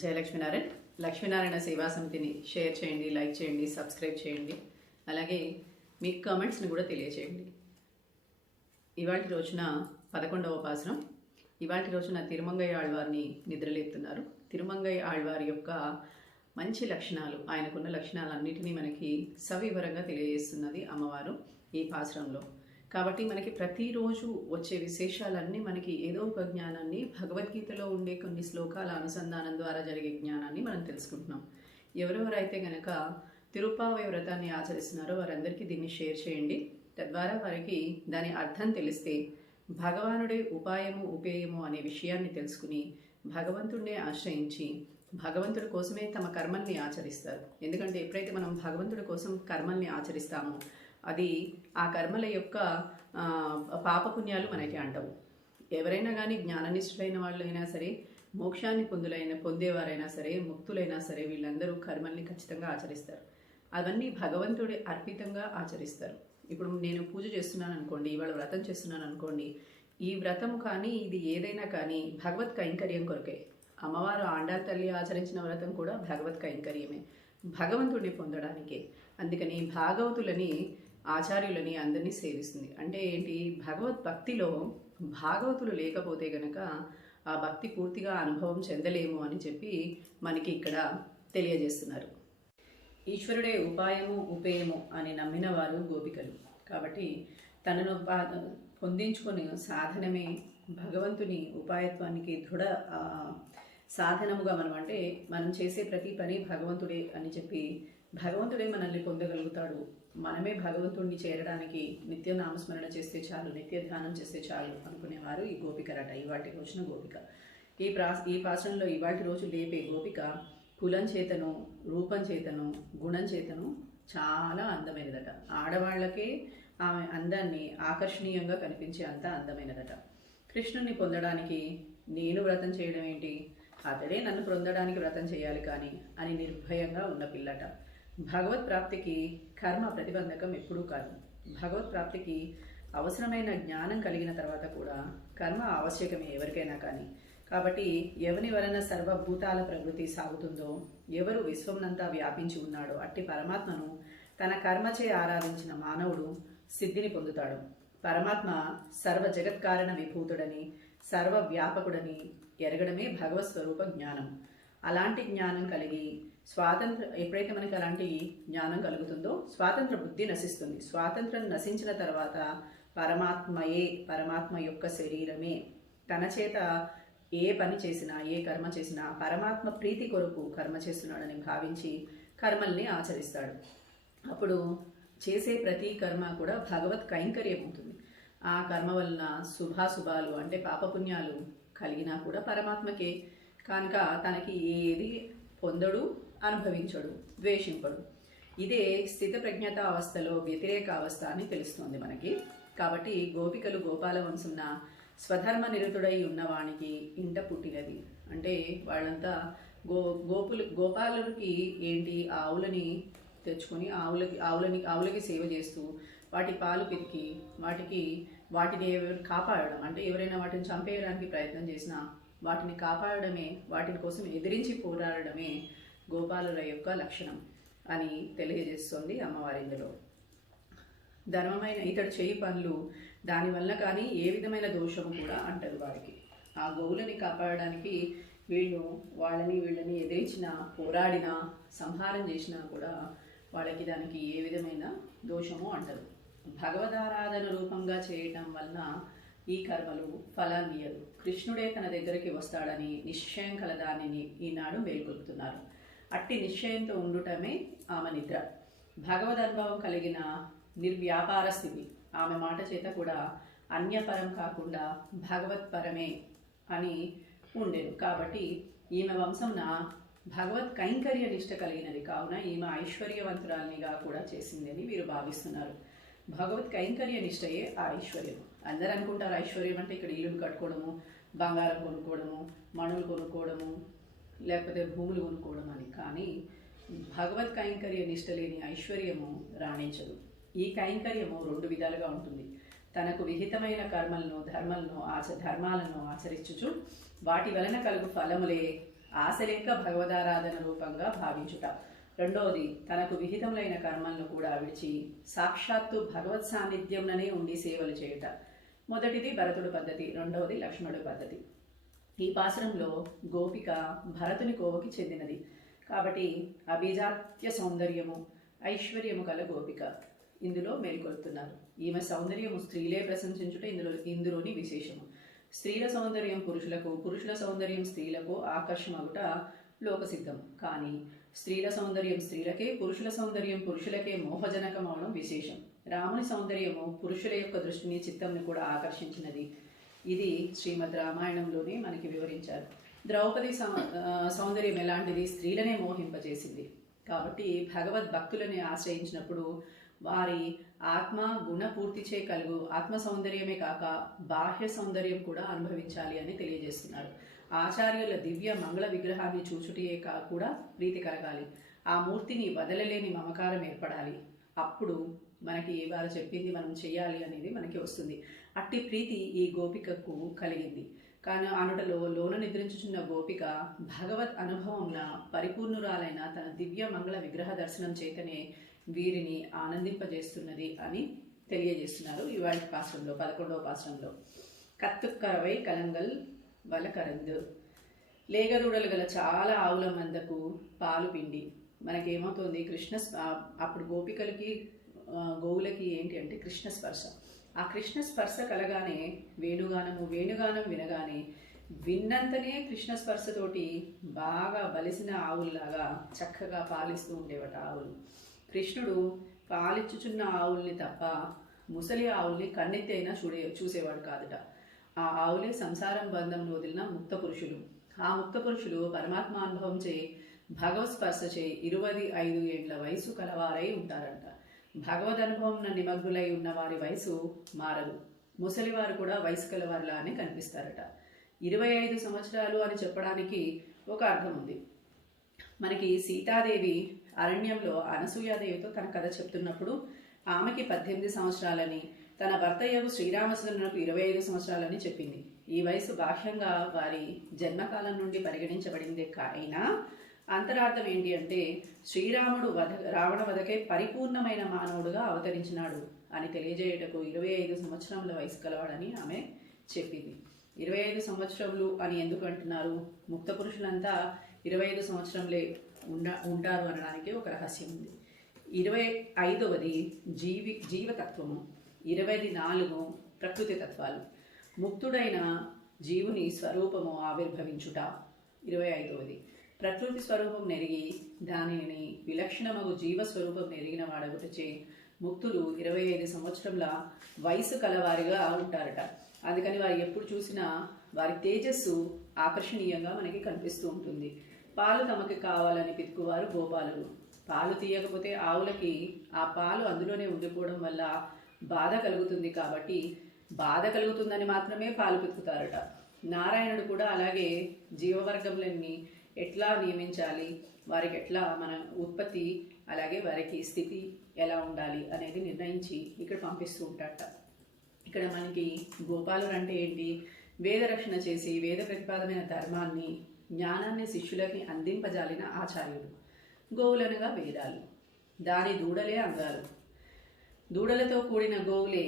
జయ లక్ష్మీనారాయణ. లక్ష్మీనారాయణ సేవా సమితిని షేర్ చేయండి, లైక్ చేయండి, సబ్స్క్రైబ్ చేయండి. అలాగే మీ కామెంట్స్ని కూడా తెలియచేయండి. ఇవాటి రోజున 11వ పాసరం. ఇవాటి రోజున తిరుమంగయ్య ఆళ్వారిని నిద్రలేపుతున్నారు. తిరుమంగయ్య ఆళ్వారి యొక్క మంచి లక్షణాలు, ఆయనకున్న లక్షణాలన్నిటినీ మనకి సవివరంగా తెలియజేస్తున్నది అమ్మవారు ఈ పాసరంలో. కాబట్టి మనకి ప్రతిరోజు వచ్చే విశేషాలన్నీ మనకి ఏదో ఒక జ్ఞానాన్ని, భగవద్గీతలో ఉండే కొన్ని శ్లోకాల అనుసంధానం ద్వారా జరిగే జ్ఞానాన్ని మనం తెలుసుకుంటున్నాం. ఎవరెవరైతే గనక తిరుప్పావై వ్రతాన్ని ఆచరిస్తున్నారో వారందరికీ దీన్ని షేర్ చేయండి. తద్వారా వారికి దాని అర్థం తెలిస్తే భగవానుడే ఉపాయము ఉపేయము అనే విషయాన్ని తెలుసుకుని భగవంతుడినే ఆశ్రయించి భగవంతుడి కోసమే తమ కర్మల్ని ఆచరిస్తారు. ఎందుకంటే ఎప్పుడైతే మనం భగవంతుడి కోసం కర్మల్ని ఆచరిస్తామో అది ఆ కర్మల యొక్క పాపపుణ్యాలు మనకి అంటవు. ఎవరైనా కానీ జ్ఞాననిష్ఠులైన వాళ్ళైనా సరే, మోక్షాన్ని పొందేవారైనా సరే, ముక్తులైనా సరే, వీళ్ళందరూ కర్మల్ని ఖచ్చితంగా ఆచరిస్తారు. అవన్నీ భగవంతుడి అర్పితంగా ఆచరిస్తారు. ఇప్పుడు నేను పూజ చేస్తున్నాను అనుకోండి, ఇవాళ వ్రతం చేస్తున్నాను అనుకోండి, ఈ వ్రతం కానీ ఇది ఏదైనా కానీ భగవత్ కైంకర్యం కొరకే. అమ్మవారు ఆండాల్ తల్లి ఆచరించిన వ్రతం కూడా భగవత్ కైంకర్యమే, భగవంతుడిని పొందడానికే. అందుకని భాగవతులని, ఆచార్యులని అందరినీ సేవిస్తుంది. అంటే ఏంటి, భగవద్భక్తిలో భాగవతులు లేకపోతే గనక ఆ భక్తి పూర్తిగా అనుభవం చెందలేము అని చెప్పి మనకి ఇక్కడ తెలియజేస్తున్నారు. ఈశ్వరుడే ఉపాయము ఉపేయము అని నమ్మిన వారు గోపికలు. కాబట్టి తనను పొందించుకునే సాధనమే భగవంతుని ఉపాయత్వానికి దృఢ సాధనముగా మనం చేసే ప్రతి పని భగవంతుడే అని చెప్పి భగవంతుడే మనల్ని పొందగలుగుతాడు, మనమే భగవంతుడిని చేరడానికి నిత్య నామస్మరణ చేస్తే చాలు, నిత్య ధ్యానం చేస్తే చాలు అనుకునేవారు ఈ గోపికరట. ఇవాటి రోజున గోపిక ఈ పాసరంలో ఇవాటి రోజు లేపే గోపిక కులం చేతను, రూపం చేతను, గుణం చేతను చాలా అందమైనదట. ఆడవాళ్లకే ఆమె అందాన్ని ఆకర్షణీయంగా కనిపించే అంత అందమైనదట. కృష్ణుని పొందడానికి నేను వ్రతం చేయడం ఏంటి, అతడే నన్ను పొందడానికి వ్రతం చేయాలి కానీ అని నిర్భయంగా ఉన్న పిల్లట. భగవత్ ప్రాప్తికి కర్మ ప్రతిబంధకం ఎప్పుడూ కాదు. భగవత్ ప్రాప్తికి అవసరమైన జ్ఞానం కలిగిన తర్వాత కూడా కర్మ ఆవశ్యకమే ఎవరికైనా కానీ. కాబట్టి ఎవని వలన సర్వభూతాల ప్రవృత్తి సాగుతుందో, ఎవరు విశ్వంనంతా వ్యాపించి ఉన్నాడో అట్టి పరమాత్మను తన కర్మచే ఆరాధించిన మానవుడు సిద్ధిని పొందుతాడు. పరమాత్మ సర్వ జగత్కారణ విభూతుడని, సర్వ వ్యాపకుడని ఎరగడమే భగవత్ స్వరూప జ్ఞానం. అలాంటి జ్ఞానం కలిగి ఎప్పుడైతే మనకి అలాంటి జ్ఞానం కలుగుతుందో స్వాతంత్ర బుద్ధి నశిస్తుంది. స్వాతంత్రం నశించిన తర్వాత పరమాత్మ యొక్క శరీరమే తన చేత ఏ పని చేసినా, ఏ కర్మ చేసినా పరమాత్మ ప్రీతి కొరకు కర్మ చేస్తున్నాడని భావించి కర్మల్ని ఆచరిస్తాడు. అప్పుడు చేసే ప్రతి కర్మ కూడా భగవత్ కైంకర్యం అవుతుంది. ఆ కర్మ వలన శుభాశుభాలు అంటే పాపపుణ్యాలు కలిగినా కూడా పరమాత్మకే కనుక తనకి ఏది పొందడు, అనుభవించడు, ద్వేషింపడు. ఇదే స్థిత ప్రజ్ఞత అవస్థలో వ్యతిరేక అవస్థ అని తెలుస్తుంది మనకి. కాబట్టి గోపికలు గోపాల వంశంన స్వధర్మ నిరతుడై ఉన్నవానికి ఇంట పుట్టినది. అంటే వాళ్ళంతా గోపాలుడికి ఏంటి, ఆవులని తెచ్చుకొని ఆవులకి సేవ చేస్తూ వాటి పాలు పితికి వాటిని కాపాడడం, అంటే ఎవరైనా వాటిని చంపేయడానికి ప్రయత్నం చేసినా వాటిని కాపాడడమే, వాటిని కోసం ఎదిరించి పోరాడడమే గోపాలుల యొక్క లక్షణం అని తెలియజేస్తోంది అమ్మవారి. ఇందులో ధర్మమైన ఇతడు చేయి పనులు దానివల్ల కానీ ఏ విధమైన దోషము కూడా అంటదు వారికి. ఆ గోవులని కాపాడడానికి వీళ్ళని ఎదిరించినా, పోరాడినా, సంహారం చేసినా కూడా వాళ్ళకి దానికి ఏ విధమైన దోషము అంటదు. భగవదారాధన రూపంగా చేయటం వలన ఈ కర్మలు ఫలాన్ని ఇయ్యదు. కృష్ణుడే తన దగ్గరికి వస్తాడని నిశ్చయం కలదాన్ని ఈనాడు మేల్కొల్పుతున్నారు. అట్టి నిశ్చయంతో ఉండటమే ఆమె నిద్ర. భగవద్ అనుభవం కలిగిన నిర్వ్యాపార స్థితి. ఆమె మాట చేత కూడా అన్యపరం కాకుండా భగవత్పరమే అని ఉండేది. కాబట్టి ఈమె వంశంన భగవత్ కైంకర్య నిష్ట కలిగినది కావున ఈమె ఐశ్వర్యవంతురాల్నిగా కూడా చేసింది అని వీరు భావిస్తున్నారు. భగవత్ కైంకర్య నిష్టయే ఆ ఐశ్వర్యం. అందరూ అనుకుంటారు ఐశ్వర్యం అంటే ఇక్కడ ఇల్లులు కట్టుకోవడము, బంగారం కొనుక్కోవడము, మణులు కొనుక్కోవడము, లేకపోతే భూములు కొనుక్కోవడం అని. కానీ భగవత్ కైంకర్య నిష్ట లేని ఐశ్వర్యము రాణించదు. ఈ కైంకర్యము రెండు విధాలుగా ఉంటుంది. తనకు విహితమైన కర్మలను ధర్మాలను ఆచరించుచు వాటి వలన కలుగు ఫలములే ఆశలెంక భగవదారాధన రూపంగా భావించుట. రెండవది తనకు విహితములైన కర్మలను కూడా విడిచి సాక్షాత్తు భగవత్ సాన్నిధ్యంలోనే ఉండి సేవలు చేయుట. మొదటిది భరతుడు పద్ధతి, రెండవది లక్ష్మణుడి పద్ధతి. ఈ పాసురంలో గోపిక భరతుని కోవకి చెందినది కాబట్టి అభిజాత్య సౌందర్యము ఐశ్వర్యము కల గోపిక ఇందులో మేల్కొల్పుతున్నారు. ఈమె సౌందర్యము స్త్రీలే ప్రశంసించుట ఇందులోని విశేషము. స్త్రీల సౌందర్యం పురుషులకు, పురుషుల సౌందర్యం స్త్రీలకు ఆకర్షమగుట లోకసిద్ధం. కానీ స్త్రీల సౌందర్యం స్త్రీలకే, పురుషుల సౌందర్యం పురుషులకే మోహజనకం అవడం విశేషం. రాముని సౌందర్యము పురుషుల యొక్క దృష్టిని, చిత్తంని కూడా ఆకర్షించినది. ఇది శ్రీమద్ రామాయణంలోనే మనకి వివరించారు. ద్రౌపది సౌందర్యం ఎలాంటిది? స్త్రీలనే మోహింపజేసింది. కాబట్టి భగవద్భక్తులని ఆశ్రయించినప్పుడు వారి ఆత్మ గుణ పూర్తిచే కలుగు ఆత్మ సౌందర్యమే కాక బాహ్య సౌందర్యం కూడా అనుభవించాలి అని తెలియజేస్తున్నారు. ఆచార్యుల దివ్య మంగళ విగ్రహాన్ని చూచుటే కూడా ప్రీతి కలగాలి. ఆ మూర్తిని వదలలేని మమకారం ఏర్పడాలి. అప్పుడు మనకి వారు చెప్పింది మనం చేయాలి అనేది మనకి వస్తుంది. అట్టి ప్రీతి ఈ గోపికకు కలిగింది. కానీ ఆనుటలో లోన నిద్రించుచున్న గోపిక భగవత్ అనుభవంన పరిపూర్ణురాలైన తన దివ్య మంగళ విగ్రహ దర్శనం చేతనే వీరిని ఆనందింపజేస్తున్నది అని తెలియజేస్తున్నారు. ఇవాళ పాశ్రంలో 11వ పాశ్రంలో కత్తుక్కరవై కలంగల్ వలకరందు లేగదూడలు గల చాలా ఆవుల మందకు పాలు పిండి. మనకేమవుతుంది? అప్పుడు గోపికలకి గోవులకి ఏంటి అంటే కృష్ణ స్పర్శ. ఆ కృష్ణ స్పర్శ కలగానే వేణుగానం వినగానే విన్నంతనే కృష్ణ స్పర్శతోటి బాగా బలిసిన ఆవుల్లాగా చక్కగా పాలిస్తూ ఉండేవట ఆవులు. కృష్ణుడు పాలిచ్చుచున్న ఆవుల్ని తప్ప ముసలి ఆవుల్ని కన్నెత్తి అయినా చూసేవాడు కాదుట. ఆ ఆవులే సంసారం బంధంలో వదిలిన ముక్త పురుషులు. ఆ ముక్త పురుషులు పరమాత్మానుభవం చే భగవత్ స్పర్శ చే 25 ఏండ్ల వయసు కలవారై ఉంటారంట. భగవద్ అనుభవం నిమగ్నులై ఉన్న వారి వయసు మారదు. ముసలివారు కూడా వయసు కలవారిలానే కనిపిస్తారట. 25 సంవత్సరాలు అని చెప్పడానికి ఒక అర్థం ఉంది. మనకి సీతాదేవి అరణ్యంలో అనసూయాదేవితో తన కథ చెప్తున్నప్పుడు ఆమెకి 18 సంవత్సరాలని, తన భర్త యగు శ్రీరామచంద్రునకు 25 సంవత్సరాలని చెప్పింది. ఈ వయసు బాహ్యంగా వారి జన్మకాలం నుండి పరిగణించబడిందే అయినా అంతరార్థం ఏంటి అంటే శ్రీరాముడు రావణ వధకే పరిపూర్ణమైన మానవుడుగా అవతరించినాడు అని తెలియజేయటకు 25 సంవత్సరముల వయసు కలవాడని ఆమె చెప్పింది. 25 సంవత్సరములు అని ఎందుకు అంటున్నారు? ముక్త పురుషులంతా 25 సంవత్సరంలే ఉంటారు అనడానికి ఒక రహస్యం ఉంది. 25వది జీవతత్వము, 24 ప్రకృతి తత్వాలు. ముక్తుడైన జీవుని స్వరూపము ఆవిర్భవించుట 25వది. ప్రకృతి స్వరూపం నెరిగి దానిని విలక్షణమగు జీవస్వరూపం నెరిగిన వాడగుటచే ముక్తులు 25 సంవత్సరంల వయసు కలవారిగా ఉంటారట. అందుకని వారు ఎప్పుడు చూసినా వారి తేజస్సు ఆకర్షణీయంగా మనకి కనిపిస్తూ ఉంటుంది. పాలు తమకి కావాలని పితుకువారు గోపాలులు. పాలు తీయకపోతే ఆవులకి ఆ పాలు అందులోనే ఉండిపోవడం వల్ల బాధ కలుగుతుంది. కాబట్టి బాధ కలుగుతుందని మాత్రమే పాలు పితుకుతారట. నారాయణుడు కూడా అలాగే జీవవర్గంలన్నీ ఎట్లా నియమించాలి, వారికి ఎట్లా మన ఉత్పత్తి, అలాగే వారికి స్థితి ఎలా ఉండాలి అనేది నిర్ణయించి ఇక్కడ పంపిస్తూ ఉంటారట. ఇక్కడ మనకి గోపాలుడు అంటే ఏంటి? వేద రక్షణ చేసి వేద ప్రతిపాదమైన ధర్మాన్ని, జ్ఞానాన్ని శిష్యులకి అందింపజాలిన ఆచార్యుడు. గోవులనగా వేదాలు, దాని దూడలే అంగాలు. దూడలతో కూడిన గోవులే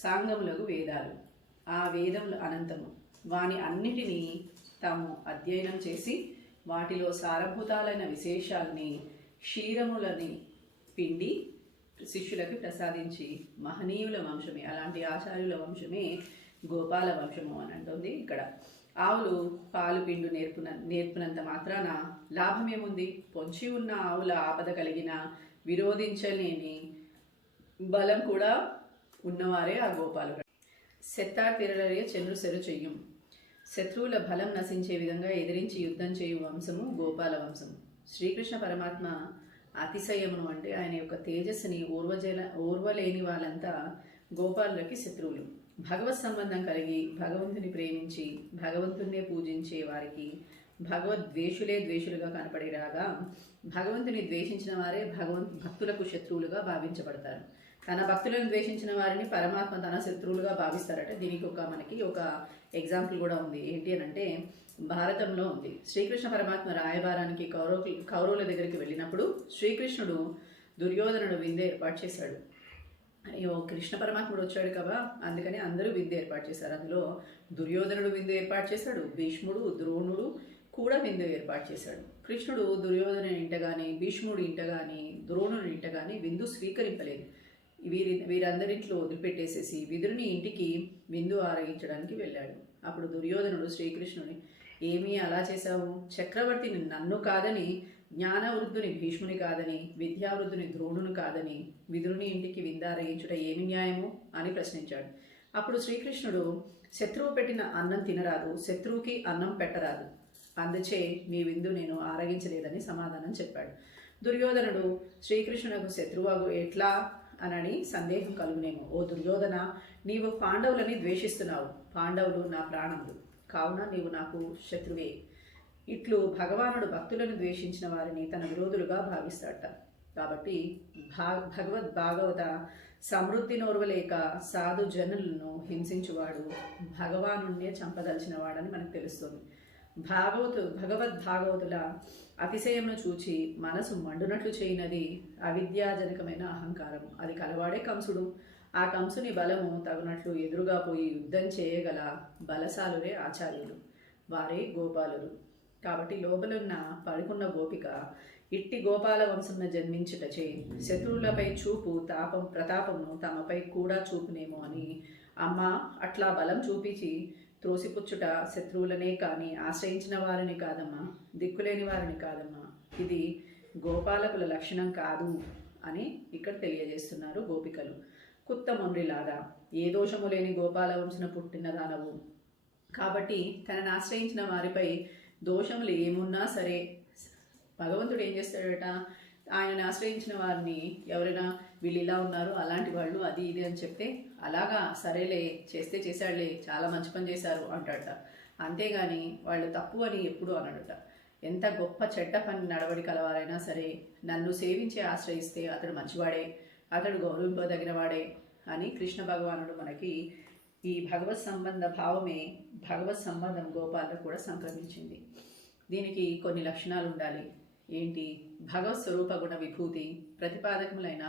సాంగములకు వేదాలు. ఆ వేదములు అనంతము. వాని అన్నిటినీ తాము అధ్యయనం చేసి వాటిలో సారభూతాలైన విశేషాలని, క్షీరములని పిండి శిష్యులకు ప్రసాదించి మహనీయుల వంశమే, అలాంటి ఆచార్యుల వంశమే గోపాల వంశము అని అంటుంది ఇక్కడ. ఆవులు పాలు పిండు నేర్పునంత మాత్రాన లాభమేముంది? పొంచి ఉన్న ఆవుల ఆపద కలిగిన విరోధించలేని బలం కూడా ఉన్నవారే ఆ గోపాలుడు. సెత్తార్ తిరలరే చంద్రు సెరు చెయ్యం. శత్రువుల బలం నశించే విధంగా ఎదిరించి యుద్ధం చేయు వంశము గోపాల వంశము. శ్రీకృష్ణ పరమాత్మ అతిశయమును అంటే ఆయన యొక్క తేజస్సుని ఓర్వలేని వాళ్ళంతా గోపాలులకి శత్రువులు. భగవత్ సంబంధం కలిగి భగవంతుని ప్రేమించి భగవంతున్నే పూజించే వారికి భగవద్వేషులే ద్వేషులుగా కనపడేలాగా భగవంతుని ద్వేషించిన వారే భక్తులకు శత్రువులుగా భావించబడతారు. తన భక్తులను ద్వేషించిన వారిని పరమాత్మ తన శత్రువులుగా భావిస్తారట. దీనికి మనకి ఒక ఎగ్జాంపుల్ కూడా ఉంది. ఏంటి అని అంటే భారతంలో ఉంది. శ్రీకృష్ణ పరమాత్మ రాయబారానికి కౌరవుల దగ్గరికి వెళ్ళినప్పుడు శ్రీకృష్ణుడు దుర్యోధనుడు విందు ఏర్పాటు చేశాడు. అయ్యో కృష్ణ పరమాత్ముడు వచ్చాడు కదా, అందుకని అందరూ విందు ఏర్పాటు చేశారు. అందులో దుర్యోధనుడు విందు ఏర్పాటు చేశాడు, భీష్ముడు ద్రోణుడు కూడా విందు ఏర్పాటు చేశాడు. కృష్ణుడు దుర్యోధను ఇంట కానీ, భీష్ముడు ఇంట కానీ, ద్రోణుని ఇంట కానీ విందు స్వీకరింపలేదు. వీరందరింట్లో వదిలిపెట్టేసేసి విదురుని ఇంటికి విందు ఆరగించడానికి వెళ్ళాడు. అప్పుడు దుర్యోధనుడు శ్రీకృష్ణుని, ఏమీ అలా చేశావు? చక్రవర్తిని నన్ను కాదని, జ్ఞానవృద్ధుని భీష్ముని కాదని, విద్యావృద్ధుని ద్రోణుని కాదని విదురుని ఇంటికి విందారగించుట ఏమి న్యాయము అని ప్రశ్నించాడు. అప్పుడు శ్రీకృష్ణుడు, శత్రువు పెట్టిన అన్నం తినరాదు, శత్రువుకి అన్నం పెట్టరాదు, అందుచే మీ విందు నేను ఆరగించలేదని సమాధానం చెప్పాడు. దుర్యోధనుడు శ్రీకృష్ణునకు శత్రువు ఎట్లా అనని సందేహం కలుగునేమో. ఓ దుర్యోధన, నీవు పాండవులని ద్వేషిస్తున్నావు. పాండవులు నా ప్రాణములు, కావున నీవు నాకు శత్రువే. ఇట్లు భగవానుడు భక్తులను ద్వేషించిన వారిని తన విరోధులుగా భావిస్తాడట. కాబట్టి భాగవత సమృద్ధి నోర్వలేక సాధు జనులను హింసించువాడు భగవానుణ్ణే చంపదలిచిన వాడని మనకు తెలుస్తుంది. భాగవతుల అతిశయమును చూచి మనసు మండునట్లు చేయనది అవిద్యాజనకమైన అహంకారము. అది కలవాడే కంసుడు. ఆ కంసుని బలము తగునట్లు ఎదురుగా పోయి యుద్ధం చేయగల బలశాలురే ఆచార్యులు, వారే గోపాలురు. కాబట్టి లోపలున్న పడుకున్న గోపిక ఇట్టి గోపాల వంశమున జన్మించుటచే శత్రువులపై చూపు ప్రతాపమును తమపై కూడా చూపునేమో అని అమ్మ అట్లా బలం చూపించి త్రోసిపుచ్చుట శత్రువులనే కానీ ఆశ్రయించిన వారిని కాదమ్మా, దిక్కులేని వారిని కాదమ్మా, ఇది గోపాలకుల లక్షణం కాదు అని ఇక్కడ తెలియజేస్తున్నారు గోపికలు. కుత్త మొండ్రిలాగా ఏ దోషము లేని గోపాల వంశన పుట్టిన దానవు కాబట్టి తనను ఆశ్రయించిన వారిపై దోషములు ఏమున్నా సరే భగవంతుడు ఏం చేస్తాడట, ఆయనను ఆశ్రయించిన వారిని ఎవరైనా వీళ్ళు ఇలా ఉన్నారు అలాంటి వాళ్ళు అది ఇది అని చెప్తే అలాగా సరేలే చేస్తే చేశాడులే చాలా మంచి పని చేశారు అంటాడట. అంతేగాని వాళ్ళు తప్పు అని ఎప్పుడు అనడట. ఎంత గొప్ప చెడ్డ పని నడవడి కలవారైనా సరే నన్ను సేవించి ఆశ్రయిస్తే అతడు మంచివాడే, అతడు గౌరవింపదగిన వాడే అని కృష్ణ భగవానుడు మనకి ఈ భగవత్ సంబంధ భావమే భగవత్ సంబంధం గోపాలకు కూడా సంక్రమించింది. దీనికి కొన్ని లక్షణాలు ఉండాలి. ఏంటి? భగవత్ స్వరూప గుణ విభూతి ప్రతిపాదకములైన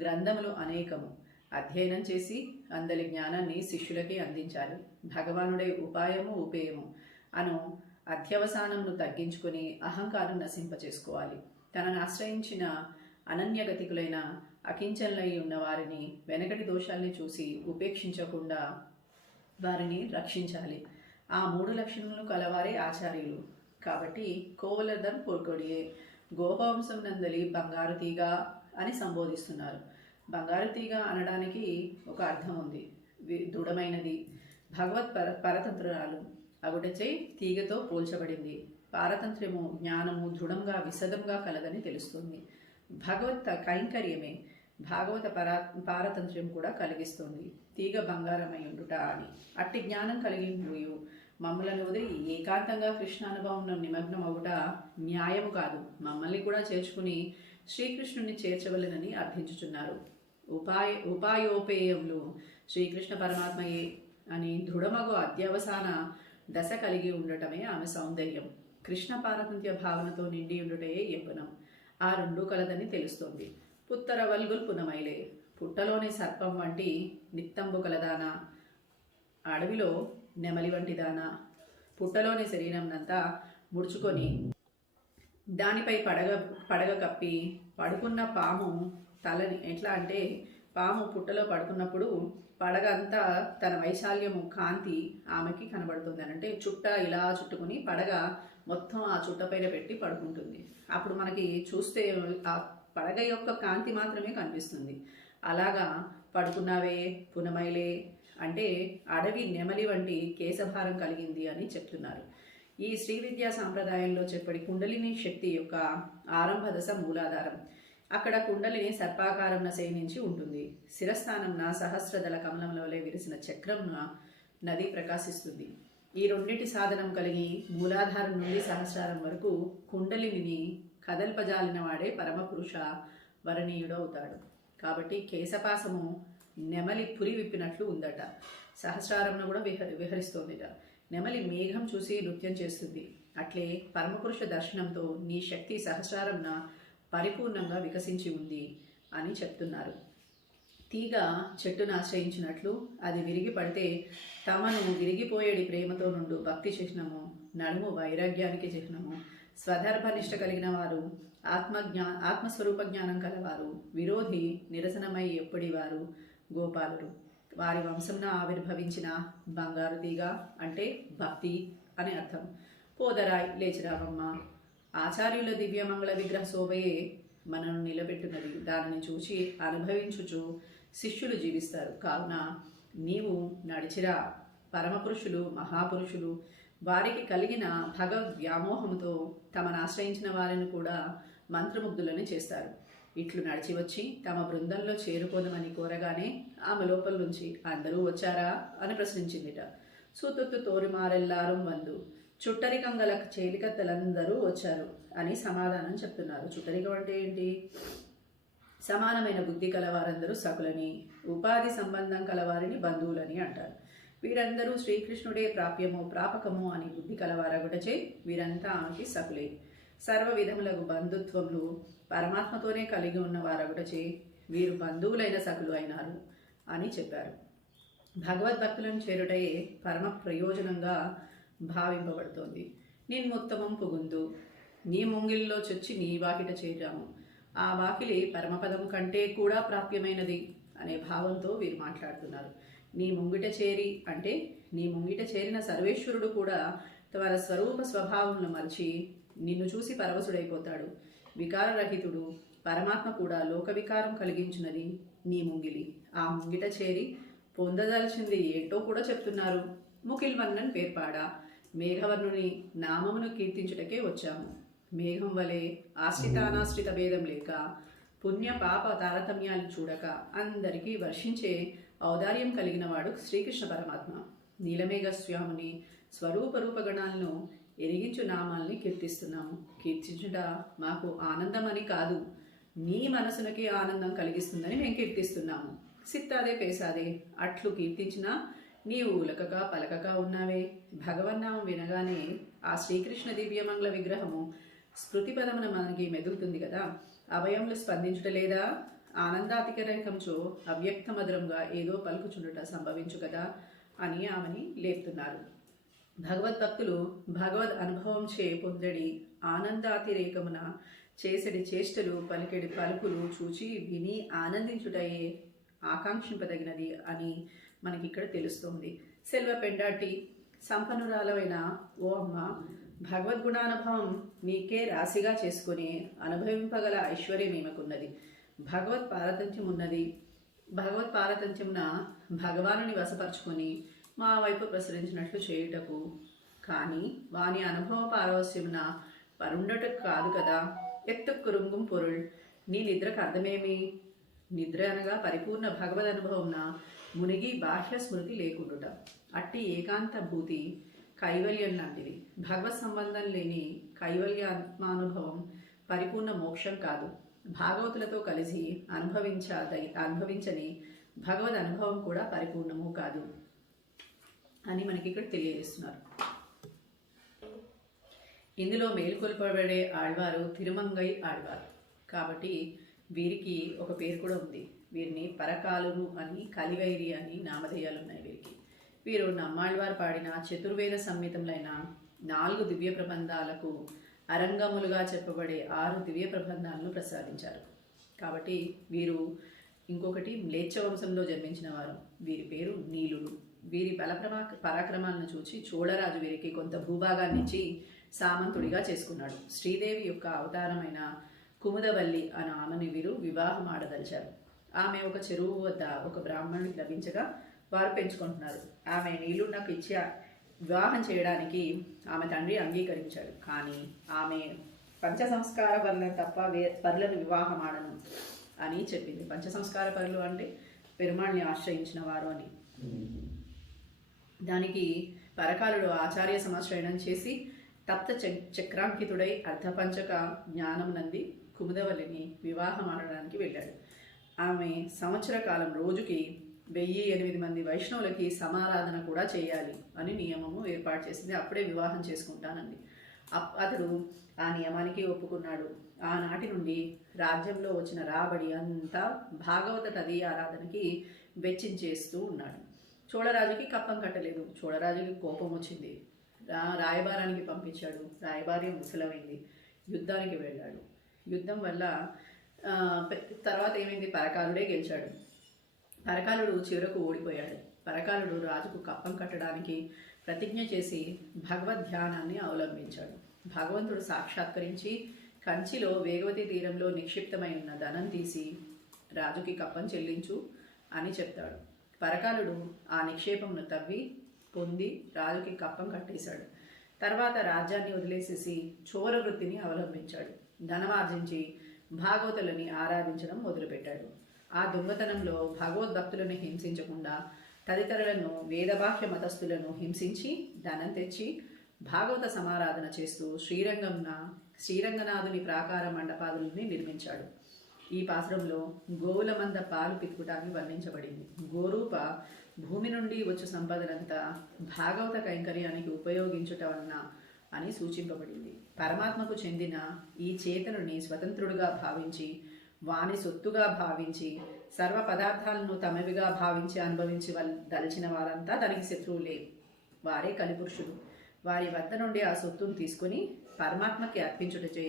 గ్రంథములు అనేకము అధ్యయనం చేసి అందరి జ్ఞానాన్ని శిష్యులకి అందించాలి. భగవానుడే ఉపాయము ఉపేయము అను అధ్యవసానమును తగ్గించుకొని అహంకారం నశింపచేసుకోవాలి. తనను ఆశ్రయించిన అనన్యగతికులైన అకించనలై ఉన్న వారిని వెనకటి దోషాల్ని చూసి ఉపేక్షించకుండా వారిని రక్షించాలి. ఆ 3 లక్షణములు కలవారే ఆచార్యులు. కాబట్టి కోవలర్దన్ పొర్కొడియే గోపవంశం నందలి బంగారు తీగ అని సంబోధిస్తున్నారు. బంగారు తీగ అనడానికి ఒక అర్థం ఉంది. దృఢమైనది, భగవత్ పరతంత్రాలు అగుటచే తీగతో పోల్చబడింది. పారతంత్ర్యము జ్ఞానము దృఢంగా విశదంగా కలదని తెలుస్తుంది. భగవత్ కైంకర్యమే భాగవత పారతంత్ర్యం కూడా కలిగిస్తుంది. తీగ బంగారమై ఉండుట అని. అట్టి జ్ఞానం కలిగి మమ్మలను వదిలి ఏకాంతంగా కృష్ణానుభవంలో నిమగ్నం అవుట న్యాయము కాదు. మమ్మల్ని కూడా చేర్చుకుని శ్రీకృష్ణుని చేర్చవలెనని అర్థించుచున్నారు. ఉపాయోపేయములు శ్రీకృష్ణ పరమాత్మయే అని దృఢమగు అధ్యవసాన దశ కలిగి ఉండటమే ఆమె సౌందర్యం. కృష్ణ పారతంత్య భావనతో నిండి ఉండుటయే యవ్వనం. ఆ 2 కలదని తెలుస్తోంది. పుత్తర వల్గుల్ పునమైలే పుట్టలోని సర్పం వంటి నిత్తంబు కలదానా, అడవిలో నెమలి వంటి దానా, పుట్టలోని శరీరంనంతా ముడుచుకొని దానిపై పడగ కప్పి పడుకున్న పాము తలని ఎట్లా అంటే పాము పుట్టలో పడుకున్నప్పుడు పడగ అంతా తన వైశాల్యము కాంతి ఆమెకి కనబడుతుంది అని అంటే చుట్ట ఇలా చుట్టుకుని పడగ మొత్తం ఆ చుట్టపైన పెట్టి పడుకుంటుంది. అప్పుడు మనకి చూస్తే ఆ పడగ యొక్క కాంతి మాత్రమే కనిపిస్తుంది. అలాగా పడుకున్నావే పునమైలే అంటే అడవి నెమలి వంటి కేశభారం కలిగింది అని చెప్తున్నారు. ఈ శ్రీ విద్యా సాంప్రదాయంలో చెప్పడి కుండలిని శక్తి యొక్క ఆరంభ దశ మూలాధారం. అక్కడ కుండలిని సర్పాకారంన శయనించి ఉంటుంది. శిరస్థానంన సహస్రదళ కమలంలోనే విరిసిన చక్రంన నది ప్రకాశిస్తుంది. ఈ రెండింటి సాధనం కలిగి మూలాధారం నుండి సహస్రారం వరకు కుండలిని కదల్పజాలిన వాడే పరమపురుష వరణీయుడు అవుతాడు. కాబట్టి కేశపాసము నెమలి పురి విప్పినట్లు ఉందట. సహస్రారంను కూడా విహరిస్తోందిట. నెమలి మేఘం చూసి నృత్యం చేస్తుంది. అట్లే పరమపురుష దర్శనంతో నీ శక్తి సహస్రారంన పరిపూర్ణంగా వికసించి ఉంది అని చెప్తున్నారు. తీగ చెట్టును ఆశ్రయించినట్లు అది విరిగి పడితే తమను విరిగిపోయేడి ప్రేమతో నుండు భక్తి చిహ్నము, నడుము వైరాగ్యానికి చిహ్నము, స్వధర్భనిష్ట కలిగిన వారు, ఆత్మస్వరూప జ్ఞానం కలవారు, విరోధి నిరసనమై ఎప్పటి వారు గోపాలురు. వారి వంశంన ఆవిర్భవించిన బంగారు తీగ అంటే భక్తి అని అర్థం. పోదరాయ్ లేచిరావమ్మ. ఆచార్యుల దివ్యమంగళ విగ్రహ శోభయే మనను నిలబెట్టున్నది. దానిని చూచి అనుభవించుచు శిష్యులు జీవిస్తారు. కావున నీవు నడిచిరా. పరమపురుషులు, మహాపురుషులు వారికి కలిగిన భగవద్ వ్యామోహముతో తమను ఆశ్రయించిన వారిని కూడా మంత్రముగ్ధులని చేస్తారు. ఇట్లు నడిచి వచ్చి తమ బృందంలో చేరుకోదమని కోరగానే ఆమె లోపల నుంచి అందరూ వచ్చారా అని ప్రశ్నించిందిట. సూతుత్తు తోరిమారెల్లారం వందు, చుట్టరికం గల చేలికత్తలందరూ వచ్చారు అని సమాధానం చెప్తున్నారు. చుట్టరికం అంటే ఏంటి? సమానమైన బుద్ధి కలవారందరూ సకులని, ఉపాధి సంబంధం కలవారిని బంధువులని అంటారు. వీరందరూ శ్రీకృష్ణుడే ప్రాప్యము ప్రాపకము అని బుద్ధి కలవారగుటచే వీరంతా ఆమెకి సకులే. సర్వ విధములకు బంధుత్వములు పరమాత్మతోనే కలిగి ఉన్న వారగుటచే వీరు బంధువులైన సకులు అయినారు అని చెప్పారు. భగవద్భక్తులను చేరుటయే పరమ ప్రయోజనంగా భావింపబడుతోంది. నిన్ముత్తమం పుగుందు, నీ ముంగిల్లో చొచ్చి నీ వాకిట చేరాము. ఆ వాకిలి పరమపదం కంటే కూడా ప్రాప్యమైనది అనే భావంతో వీరు మాట్లాడుతున్నారు. నీ ముంగిట చేరి అంటే నీ ముంగిట చేరిన సర్వేశ్వరుడు కూడా తన స్వరూప స్వభావములను మరిచి నిన్ను చూసి పరవశుడైపోతాడు. వికారరహితుడు పరమాత్మ కూడా లోక వికారం కలిగించినది నీ ముంగిలి. ఆ ముంగిట చేరి పొందదలచింది ఏంటో కూడా చెప్తున్నారు. ముకిల్వన్నన్ పేర్పాడా, మేఘవర్ణుని నామమును కీర్తించుటకే వచ్చాము. మేఘం వలె ఆశ్రితానాశ్రిత భేదం లేక, పుణ్య పాప తారతమ్యాలు చూడక అందరికీ వర్షించే ఔదార్యం కలిగిన వాడు శ్రీకృష్ణ పరమాత్మ. నీలమేఘ స్వామిని స్వరూప రూపగణాలను ఎరిగించు నామాల్ని కీర్తిస్తున్నాము. కీర్తించుట మాకు ఆనందం అని కాదు, నీ మనసునికి ఆనందం కలిగిస్తుందని మేము కీర్తిస్తున్నాము. సిత్తాదే పేసాదే అట్లు కీర్తించినా నీవు ఉలకక పలకక ఉన్నావే. భగవన్నామం వినగానే ఆ శ్రీకృష్ణ దివ్యమంగళ విగ్రహము స్మృతిపదమున మనకి మెదులుతుంది కదా. అవయములు స్పందించుటలేదా? ఆనందాతికరేకంచో అవ్యక్త మధురంగా ఏదో పలుకుచుండుట సంభవించు కదా అని ఆమెని లేపుతున్నారు. భగవద్భక్తులు భగవద్ అనుభవం చే పొందడి ఆనందాతిరేకమున చేసడి చేష్టలు పలికెడి పలుకులు చూచి విని ఆనందించుటయే ఆకాంక్షింపదగినది అని మనకి ఇక్కడ తెలుస్తోంది. సెల్వ పెండాటి సంపన్నురాలైన ఓ అమ్మ, భగవద్గుణానుభవం నీకే రాశిగా చేసుకుని అనుభవింపగల ఐశ్వర్యం ఈమెకున్నది. భగవత్ పారతంత్యమున భగవానుని వశపరుచుకొని మా వైపు ప్రసరించినట్లు చేయుటకు, కానీ వాని అనుభవ పారవస్యమున పరుండటకు కాదు కదా. ఎత్తుక్కురుంగుం పొరుల్, నీ నిద్రకు అర్థమేమి? నిద్ర అనగా పరిపూర్ణ భగవద్ అనుభవంన మునిగి బాహ్య స్మృతి లేకుండుట. అట్టి ఏకాంత భూతి కైవల్యం లాంటిది. భగవత్ సంబంధం లేని కైవల్యాత్మానుభవం పరిపూర్ణ మోక్షం కాదు. భాగవతులతో కలిసి అనుభవించని భగవద్ అనుభవం కూడా పరిపూర్ణము కాదు అని మనకి ఇక్కడ తెలియజేస్తున్నారు. ఇందులో మేలుకొల్పబడే ఆళ్వారు తిరుమంగై ఆళ్వారు కాబట్టి వీరికి ఒక పేరు కూడా ఉంది. వీరిని పరకాలురు అని, కలివైరి అని నామధేయాలు ఉన్నాయి వీరికి. వీరు నమ్మాళ్వారు పాడిన చతుర్వేద సంహితములైన 4 దివ్య ప్రబంధాలకు అరంగములుగా చెప్పబడే 6 దివ్య ప్రబంధాలను ప్రసాదించారు. కాబట్టి వీరు ఇంకొకటి మ్లేచ్ఛ వంశంలో జన్మించిన వారు. వీరి పేరు నీలుడు. వీరి పరాక్రమాలను చూచి చోళరాజు వీరికి కొంత భూభాగాన్ని ఇచ్చి సామంతుడిగా చేసుకున్నాడు. శ్రీదేవి యొక్క అవతారమైన కుముదవల్లి అనే ఆమెను వీరు వివాహం ఆడదలిచారు. ఆమె ఒక చెరువు వద్ద ఒక బ్రాహ్మణుడికి లభించగా వారు పెంచుకుంటున్నారు. ఆమె నీలుడు ఇచ్చి వివాహం చేయడానికి ఆమె తండ్రి అంగీకరించాడు. కానీ ఆమె పంచసంస్కార పరులను తప్ప పరులను వివాహం ఆడను అని చెప్పింది. పంచసంస్కార పరులు అంటే పెరుమాళ్ళని ఆశ్రయించిన వారు అని. దానికి పరకాలుడు ఆచార్య సమాశ్రయణం చేసి తప్త చక్రాంకితుడై అర్ధపంచక జ్ఞానం నంది కుముదవల్లిని వివాహం ఆడడానికి వెళ్ళాడు. ఆమె సంవత్సర కాలం రోజుకి 1008 మంది వైష్ణవులకి సమారాధన కూడా చేయాలి అని నియమము ఏర్పాటు చేసింది. అప్పుడే వివాహం చేసుకుంటానంది. అతడు ఆ నియమానికి ఒప్పుకున్నాడు. ఆనాటి నుండి రాజ్యంలో వచ్చిన రాబడి అంతా భాగవత తది ఆరాధనకి వెచ్చించేస్తూ ఉన్నాడు. చోళరాజుకి కప్పం కట్టలేదు. చోళరాజుకి కోపం వచ్చింది. రాయబారానికి పంపించాడు. రాయబార్యం ముసలమైంది. యుద్ధానికి వెళ్ళాడు. యుద్ధం వల్ల తర్వాత ఏమైంది, పరకాలుడే గెలిచాడు. పరకాలుడు చివరకు ఓడిపోయాడు. పరకాలుడు రాజుకు కప్పం కట్టడానికి ప్రతిజ్ఞ చేసి భగవద్ ధ్యానాన్ని అవలంబించాడు. భగవంతుడు సాక్షాత్కరించి కంచిలో వేగవతి తీరంలో నిక్షిప్తమై ఉన్న ధనం తీసి రాజుకి కప్పం చెల్లించు అని చెప్తాడు. పరకాలుడు ఆ నిక్షేపంను తవ్వి పొంది రాజుకి కప్పం కట్టేశాడు. తర్వాత రాజ్యాన్ని వదిలేసేసి చోర వృత్తిని అవలంబించాడు. ధనమార్జించి భాగవతులని ఆరాధించడం మొదలుపెట్టాడు. ఆ దొంగతనంలో భగవద్భక్తులను హింసించకుండా తదితరులను వేదబాహ్య మతస్థులను హింసించి ధనం తెచ్చి భాగవత సమారాధన చేస్తూ శ్రీరంగనాథుని ప్రాకార మండపాదుల్ని నిర్మించాడు. ఈ పాత్రంలో గోవుల మంద పాలు పితుకుటాన్ని వర్ణించబడింది. గోరూప భూమి నుండి వచ్చు సంపదనంతా భాగవత కైంకర్యానికి ఉపయోగించుట వలన అని సూచింపబడింది. పరమాత్మకు చెందిన ఈ చేతనుని స్వతంత్రుడుగా భావించి వాని సొత్తుగా భావించి సర్వ పదార్థాలను తమవిగా భావించి అనుభవించి దలిచిన వారంతా తనకి శత్రువులే. వారే కలిపురుషులు. వారి వద్ద నుండి ఆ సొత్తును తీసుకుని పరమాత్మకి అర్పించుటచే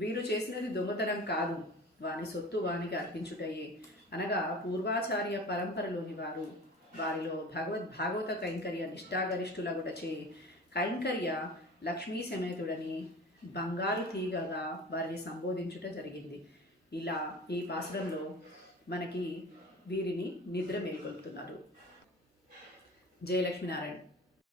వీరు చేసినది దొంగతనం కాదు, వాని సొత్తు వానికి అర్పించుటయే అనగా పూర్వాచార్య పరంపరలోని వారిలో భాగవత కైంకర్య నిష్ఠాగరిష్ఠులగుటచే కైంకర్య లక్ష్మీ సమేతుడని బంగారు తీగగా వారిని సంబోధించుట జరిగింది. ఇలా ఈ పాసురంలో మనకి వీరిని నిద్ర మేల్కొల్పుతున్నారు. జయ లక్ష్మీనారాయణ.